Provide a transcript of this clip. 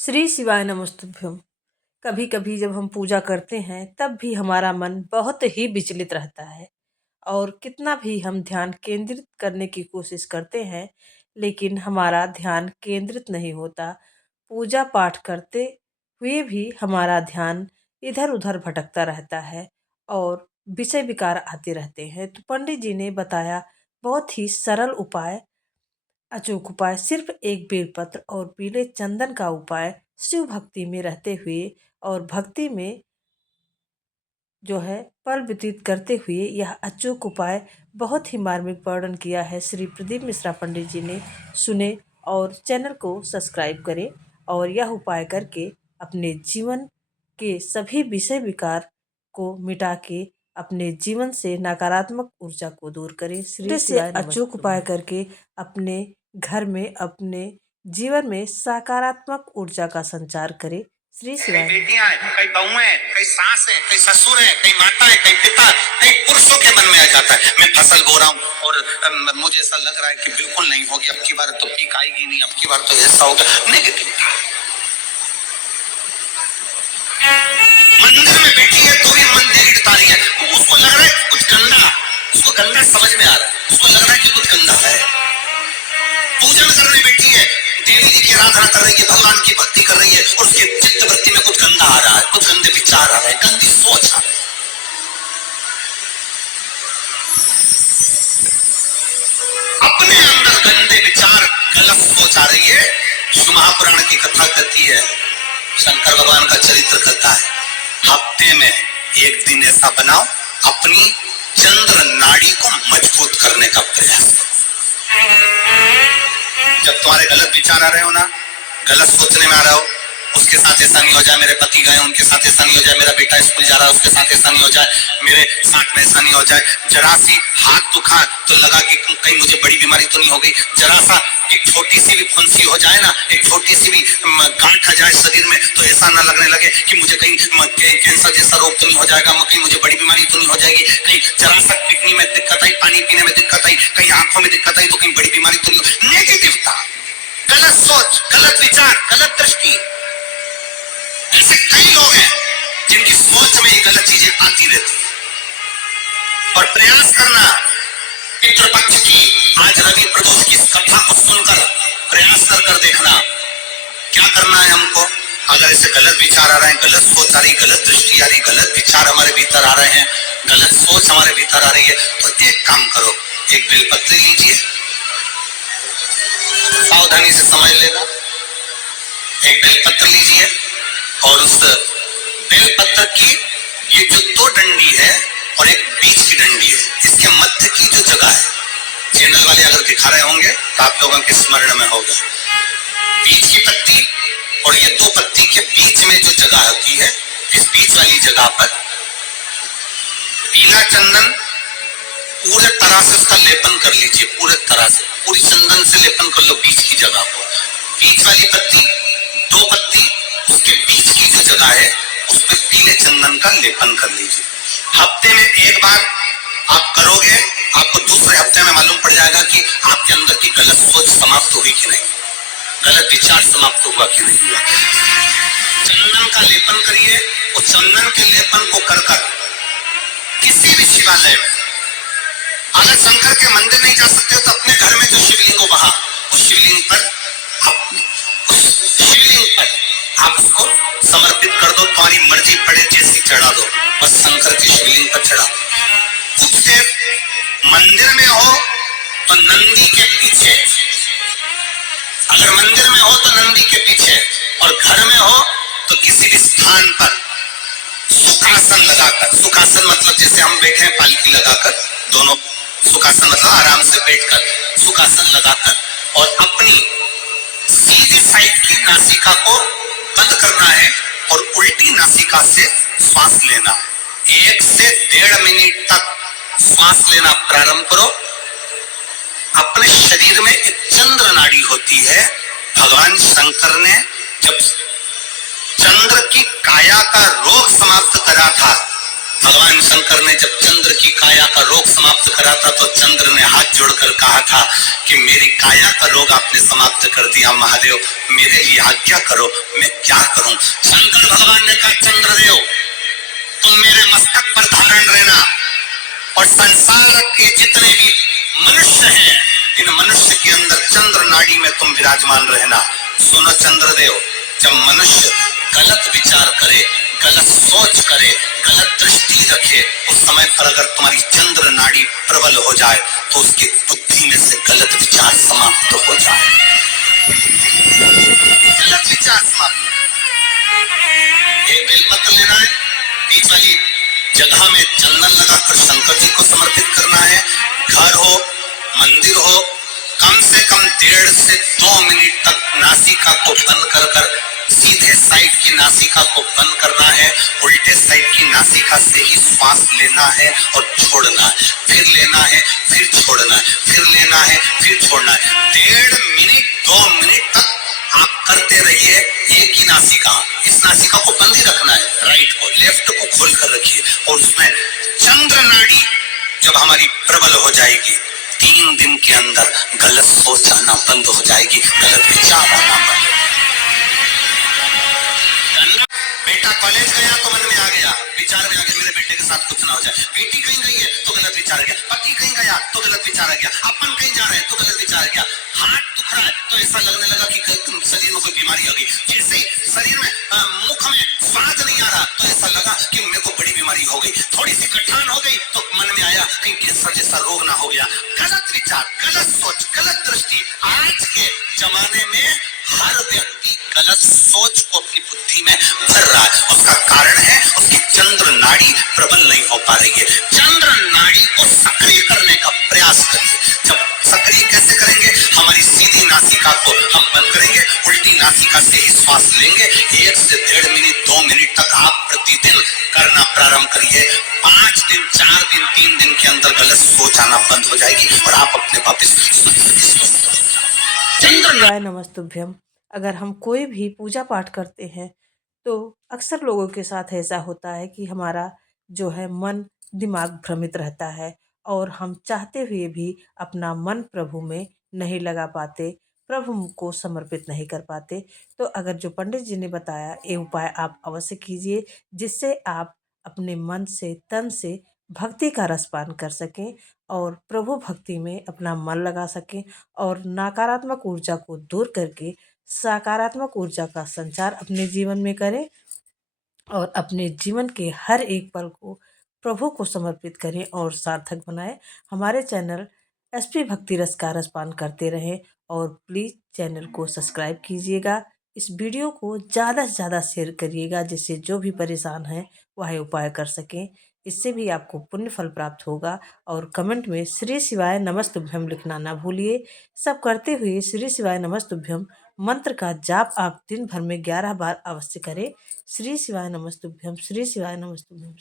श्री शिवाय नमस्तुभ्यम। कभी कभी जब हम पूजा करते हैं तब भी हमारा मन बहुत ही विचलित रहता है और कितना भी हम ध्यान केंद्रित करने की कोशिश करते हैं लेकिन हमारा ध्यान केंद्रित नहीं होता। पूजा पाठ करते हुए भी हमारा ध्यान इधर उधर भटकता रहता है और विषय विकार आते रहते हैं। तो पंडित जी ने बताया बहुत ही सरल उपाय, अचूक उपाय, सिर्फ एक बेलपत्र और पीले चंदन का उपाय, शिव भक्ति में रहते हुए और भक्ति में जो है पल व्यतीत करते हुए यह अचूक उपाय बहुत ही मार्मिक वर्णन किया है श्री प्रदीप मिश्रा पंडित जी ने। सुने और चैनल को सब्सक्राइब करें और यह उपाय करके अपने जीवन के सभी विषय विकार को मिटा के अपने जीवन से नकारात्मक ऊर्जा को दूर करें। श्री से अचूक उपाय करके अपने घर में, अपने जीवन में सकारात्मक ऊर्जा का संचार करें। श्री शिवाय। कई बेटियां हैं, कई बहुएं हैं, कई सास हैं, कई ससुर हैं, कई माता है, कई पिता, कई पुरुषों के मन में आ जाता है मैं फसल बो रहा हूँ और मुझे ऐसा लग रहा है कि बिल्कुल नहीं होगी, अब की बार तो पीक आएगी नहीं, अब की बार तो ऐसा होगा। नेगेटिव मंदिर में बैठी है तो भी मन गिरता रही है, उसको लग रहा है कुछ गंदा, उसको गंदा समझ में आ रहा है, उसको लग रहा है कि कुछ गंदा है। पूजन करने बैठी है, देवी जी की आराधना कर रही है, भगवान की भक्ति कर रही है और उसके चित्त वृत्ति में कुछ गंदा आ रहा है, कुछ गंदे विचार आ रहे हैं, गंदी सोच आ रही है। अपने अंदर गंदे विचार, गलत सोच आ रही है। शिव महापुराण की कथा कहती है, शंकर भगवान का चरित्र कहता है, हफ्ते में एक दिन ऐसा बनाओ अपनी चंद्र नाड़ी को मजबूत करने का प्रयास। जब तुम्हारे गलत विचार आ रहे हो ना, गलत सोचने में आ रहे हो, उसके साथ ऐसा नहीं हो जाए, मेरे पति गए उनके साथ ऐसा नहीं हो जाए, मेरा बेटा स्कूल जा रहा है उसके साथ ऐसा नहीं हो जाए, मेरे साथ में ऐसा नहीं हो जाए, जरा सी हाथ दुखा तो लगा कि कहीं मुझे बड़ी बीमारी तो नहीं हो गई, जरा सा एक छोटी सी भी फुंसी हो जाए ना, एक छोटी सी भी गांठ आ जाए शरीर में तो ऐसा ना लगने लगे कि मुझे कहीं कैंसर जैसा रोग तो नहीं हो जाएगा, कहीं मुझे बड़ी बीमारी तो नहीं हो जाएगी, कहीं जरा सा किडनी में दिक्कत आई, पानी पीने में दिक्कत आई, कहीं आंखों में दिक्कत आई तो कहीं बड़ी बीमारी तो नहीं। नेगेटिवता, गलत सोच, गलत विचार, गलत दृष्टि, ऐसे कई लोग हैं जिनकी सोच में ये गलत चीजें आती रहती है। और प्रयास करना पितृपक्ष की, आज रवि प्रदोष की कथा को सुनकर प्रयास कर देखना क्या करना है हमको। अगर ऐसे गलत विचार आ रहे हैं, गलत सोच आ रही, गलत दृष्टि आ रही, गलत विचार हमारे भीतर आ रहे हैं, गलत सोच हमारे भीतर आ रही है, तो एक काम करो, एक बेलपत्र लीजिए, सावधानी से समझ लेना, एक बेलपत्र लीजिए और उस बेलपत्र की ये जो दो डंडी है और एक बीच की डंडी है, इसके मध्य की जो जगह है, चैनल वाले अगर दिखा रहे होंगे तो आप लोगों के स्मरण में होगा, बीच की पत्ती और ये दो पत्ती के बीच में जो जगह होती है, इस बीच वाली जगह पर पीला चंदन पूरे तरह से उसका लेपन कर लीजिए, पूरे तरह से पूरी चंदन से लेपन कर लो बीच की जगह को। बीच वाली पत्ती, दो पत्ती, उसके बीच की जो जगह है उस पर पीले चंदन का लेपन कर लीजिए। हफ्ते में एक बार आप करोगे, आपको दूसरे हफ्ते में मालूम पड़ जाएगा कि आपके अंदर की गलत सोच समाप्त हुई कि नहीं, गलत विचार समाप्त हुआ कि नहीं हुआ। चंदन का लेपन करिए, उस चंदन के लेपन को कर किसी भी शिवालय में, अगर शंकर के मंदिर नहीं जा सकते हो तो अपने घर में जो शिवलिंग हो वहां, उस शिवलिंग पर आप उसको समर्पित कर दो, तुम्हारी मर्जी पड़े जैसी चढ़ा दो, बस शंकर की शिवलिंग पर चढ़ा दो। कुछ देर मंदिर में हो तो नंदी के पीछे, अगर मंदिर में हो तो नंदी के पीछे, और घर में हो तो किसी भी स्थान पर सुखासन लगाकर, सुखासन मतलब जैसे हम बैठे हैं पालकी लगाकर, दोनों सुखासन मतलब आराम से बैठकर, सुखासन लगाकर, और अपनी सीधी साइड की नासिका को बंद करना है और उल्टी नासिका से श्वास लेना। 1 से 1.5 मिनट तक श्वास लेना प्रारंभ करो। अपने शरीर में एक चंद्र नाड़ी होती है, भगवान शंकर ने जब चंद्र की काया का रोग समाप्त करा था भगवान शंकर ने जब चंद्र की काया का रोग समाप्त करा था तो चंद्र ने हाथ जोड़कर कहा था कि मेरी काया का रोग आपने समाप्त कर दिया महादेव, मेरे लिए आज्ञा करो, मैं क्या करूं। शंकर भगवान ने कहा चंद्रदेव तुम मेरे मस्तक पर धारण रहना और संसार के जितने भी मनुष्य हैं इन मनुष्य के अंदर चंद्र नाड़ी में तुम विराजमान रहना। सुनो चंद्रदेव, जब मनुष्य गलत विचार करे, गलत सोच करे, गलत दृष्टि रखे, उस समय पर अगर तुम्हारी चंद्र नाड़ी प्रबल हो जाए तो उसकी बुद्धि में से गलत विचार समाप्त हो जाए। गलत विचार समाप्त। एक बेलपत्र लेना है, बीच वाली जगह में चंदन लगाकर शंकर जी को समर्पित करना है। घर हो, मंदिर हो, कम से कम 1.5 से 2 मिनट तक नासिका को बंद कर कर सीधे साइड की नासिका को बंद करना है, उल्टे साइड की नासिका से ही श्वास लेना है और छोड़ना है, फिर लेना है, फिर छोड़ना है, फिर लेना है, फिर छोड़ना है। 1.5 मिनट 2 मिनट तक आप करते रहिए। एक ही नासिका, इस नासिका को बंद ही रखना है, राइट को, लेफ्ट को खोल कर रखिए और उसमें चंद्र नाड़ी जब हमारी प्रबल हो जाएगी 3 दिन के अंदर गलत सोच आना बंद हो जाएगी, गलत विचार आना बंद। बेटा कॉलेज गया तो मन में आ गया, विचार में आ गया मेरे बेटे के साथ कुछ ना हो जाए। बेटी कहीं गई है तो गलत विचार आ गया, पति कहीं गया तो गलत विचार आ गया, अपन कहीं जा रहे हैं तो गलत विचार आ गया, हाथ दुख रहा है तो ऐसा लगने लगा कि शरीर में कोई बीमारी आ गई, जैसे ही शरीर में मुख में स्वाद नहीं आ रहा तो ऐसा लगा कि मेरे को बड़ी बीमारी हो गई, थोड़ी सी कठान हो गई तो मन में आया कहीं कैंसर जैसा रोग ना हो गया। गलत विचार, गलत सोच, गलत दृष्टि। आज के जमाने में हर व्यक्ति गलत सोच को अपनी बुद्धि में भर रहा है, उसका कारण है उसकी चंद्र नाड़ी प्रबल नहीं हो पा रही है। चंद्र नाड़ी को सक्रिय करने का प्रयास करिए। जब सक्रिय कैसे करेंगे, हमारी सीधी नासिका को हम बंद करेंगे, उल्टी नासिका से ही श्वास लेंगे। 1 से 1.5 मिनट 2 मिनट तक आप प्रतिदिन करना प्रारंभ करिए। 5 दिन 4 दिन 3 दिन के अंदर गलत सोच आना बंद हो जाएगी और आप अपने वापिस श्री शिवाय नमस्तुभ्यम। अगर हम कोई भी पूजा पाठ करते हैं तो अक्सर लोगों के साथ ऐसा होता है कि हमारा जो है मन दिमाग भ्रमित रहता है और हम चाहते हुए भी अपना मन प्रभु में नहीं लगा पाते, प्रभु को समर्पित नहीं कर पाते। तो अगर जो पंडित जी ने बताया ये उपाय आप अवश्य कीजिए, जिससे आप अपने मन से तन से भक्ति का रसपान कर सकें और प्रभु भक्ति में अपना मन लगा सकें और नकारात्मक ऊर्जा को दूर करके सकारात्मक ऊर्जा का संचार अपने जीवन में करें और अपने जीवन के हर एक पल को प्रभु को समर्पित करें और सार्थक बनाएं। हमारे चैनल एसपी भक्ति रस का रसपान करते रहें और प्लीज़ चैनल को सब्सक्राइब कीजिएगा। इस वीडियो को ज़्यादा से ज़्यादा शेयर करिएगा, जिससे जो भी परेशान हैं वह उपाय कर सकें। इससे भी आपको पुण्य फल प्राप्त होगा। और कमेंट में श्री शिवाय नमस्तुभ्यम लिखना ना भूलिए। सब करते हुए श्री शिवाय नमस्तुभ्यम मंत्र का जाप आप दिन भर में 11 बार अवश्य करें। श्री शिवाय नमस्तुभ्यम, श्री शिवाय नमस्तुभ्यम।